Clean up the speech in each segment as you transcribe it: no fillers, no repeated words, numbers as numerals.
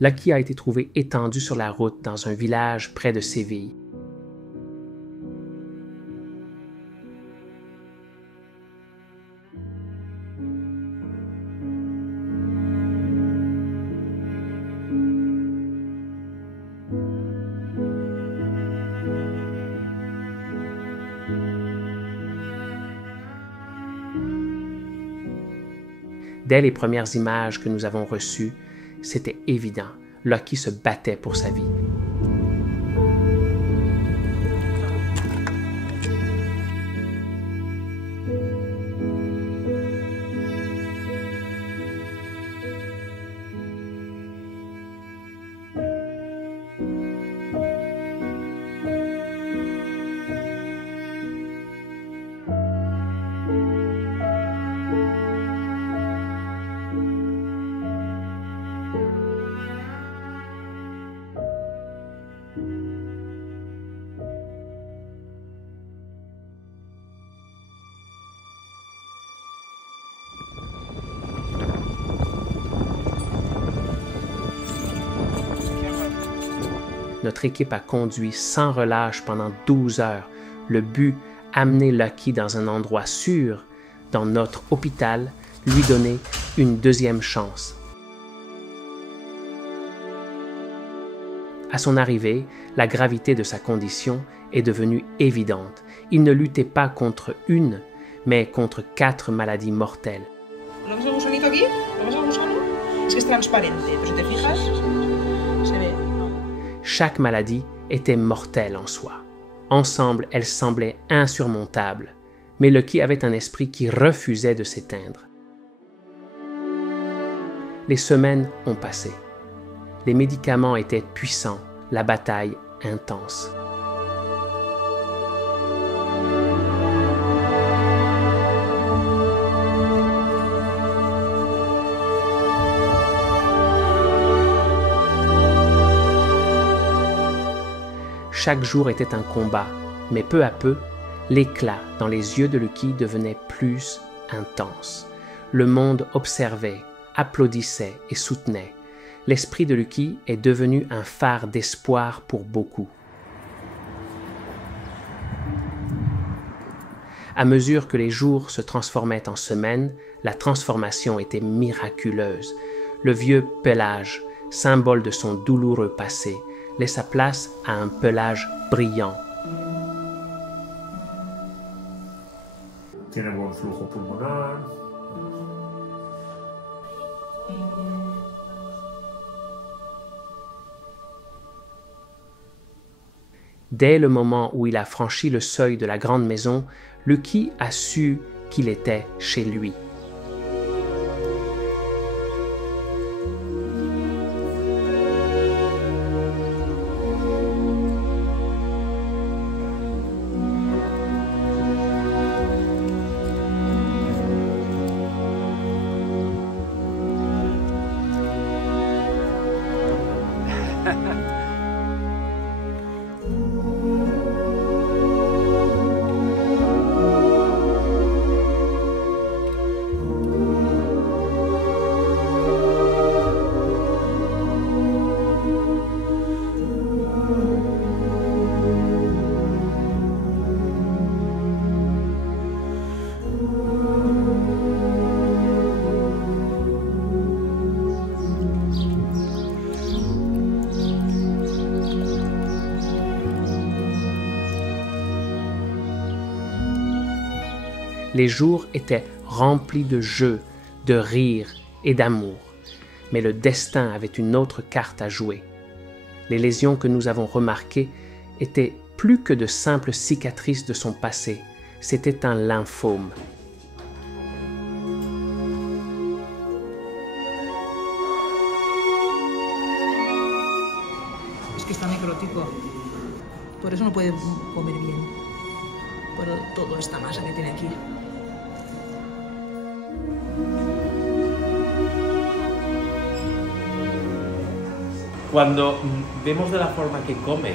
Lucky a été trouvé étendu sur la route dans un village près de Séville. Dès les premières images que nous avons reçues, c'était évident, Lucky se battait pour sa vie. Notre équipe a conduit sans relâche pendant 12 heures. Le but, amener Lucky dans un endroit sûr, dans notre hôpital, lui donner une deuxième chance. À son arrivée, la gravité de sa condition est devenue évidente. Il ne luttait pas contre une, mais contre 4 maladies mortelles. ¿Lo ves el gusanito aquí? ¿Lo ves el gusano? Es que es transparente, pero si te fijas, se ve. Chaque maladie était mortelle en soi. Ensemble, elles semblaient insurmontables, mais Lucky avait un esprit qui refusait de s'éteindre. Les semaines ont passé. Les médicaments étaient puissants, la bataille intense. Chaque jour était un combat, mais peu à peu, l'éclat dans les yeux de Lucky devenait plus intense. Le monde observait, applaudissait et soutenait. L'esprit de Lucky est devenu un phare d'espoir pour beaucoup. À mesure que les jours se transformaient en semaines, la transformation était miraculeuse. Le vieux pelage, symbole de son douloureux passé, laissa place à un pelage brillant. Tiene buen flujo pulmonar. Dès le moment où il a franchi le seuil de la grande maison, Lucky a su qu'il était chez lui. Les jours étaient remplis de jeux, de rires et d'amour. Mais le destin avait une autre carte à jouer. Les lésions que nous avons remarquées étaient plus que de simples cicatrices de son passé. C'était un lymphome. Es que está necrótico. Por eso no puede comer bien. Por toda esta masa que tiene aquí. Cuando vemos de la forma que come,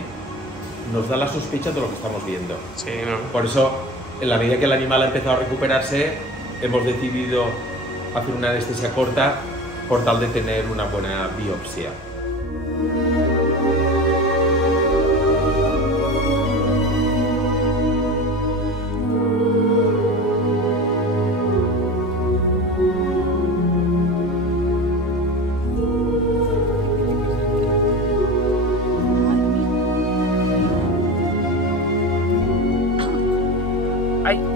nos da la sospecha de lo que estamos viendo. Sí, ¿no? Por eso, en la medida que el animal ha empezado a recuperarse, hemos decidido hacer una anestesia corta por tal de tener una buena biopsia.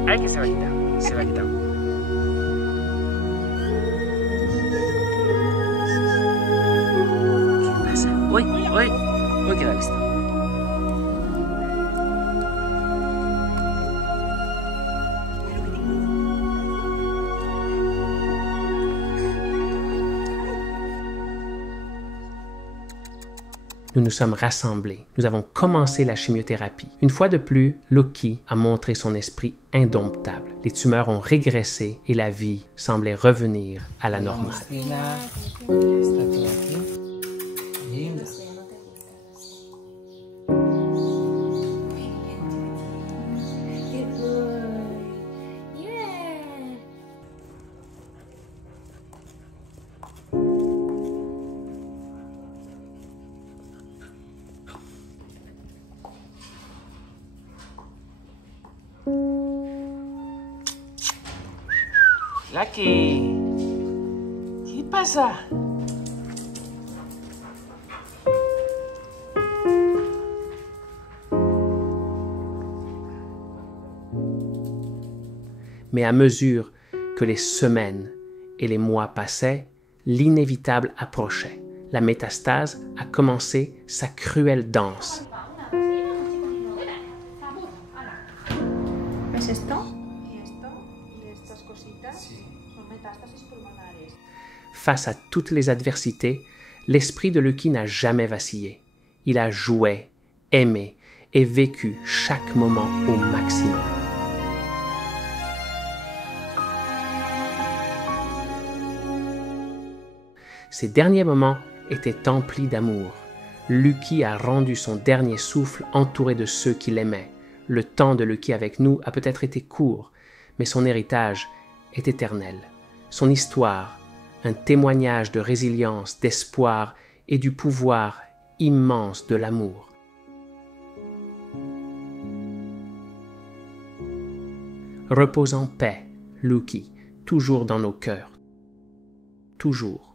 Ay, que se va a quitar. Se va a quitar. ¿Qué pasa? Uy, que la vista. Nous nous sommes rassemblés. Nous avons commencé la chimiothérapie. Une fois de plus, Loki a montré son esprit indomptable. Les tumeurs ont régressé et la vie semblait revenir à la normale. Lucky, ¿qué pasa? Mais à mesure que les semaines et les mois passaient, l'inévitable approchait. La métastase a commencé sa cruelle danse. ¿Ves esto? Estas cositas son metástasis pulmonares. Face à toutes les adversités, l'esprit de Lucky n'a jamais vacillé. Il a joué, aimé et vécu chaque moment au maximum. Ces derniers moments étaient emplis d'amour. Lucky a rendu son dernier souffle entouré de ceux qui l'aimaient. Le temps de Lucky avec nous a peut-être été court, mais son héritage est éternel. Son histoire, un témoignage de résilience, d'espoir et du pouvoir immense de l'amour. Repose en paix, Lucky, toujours dans nos cœurs. Toujours.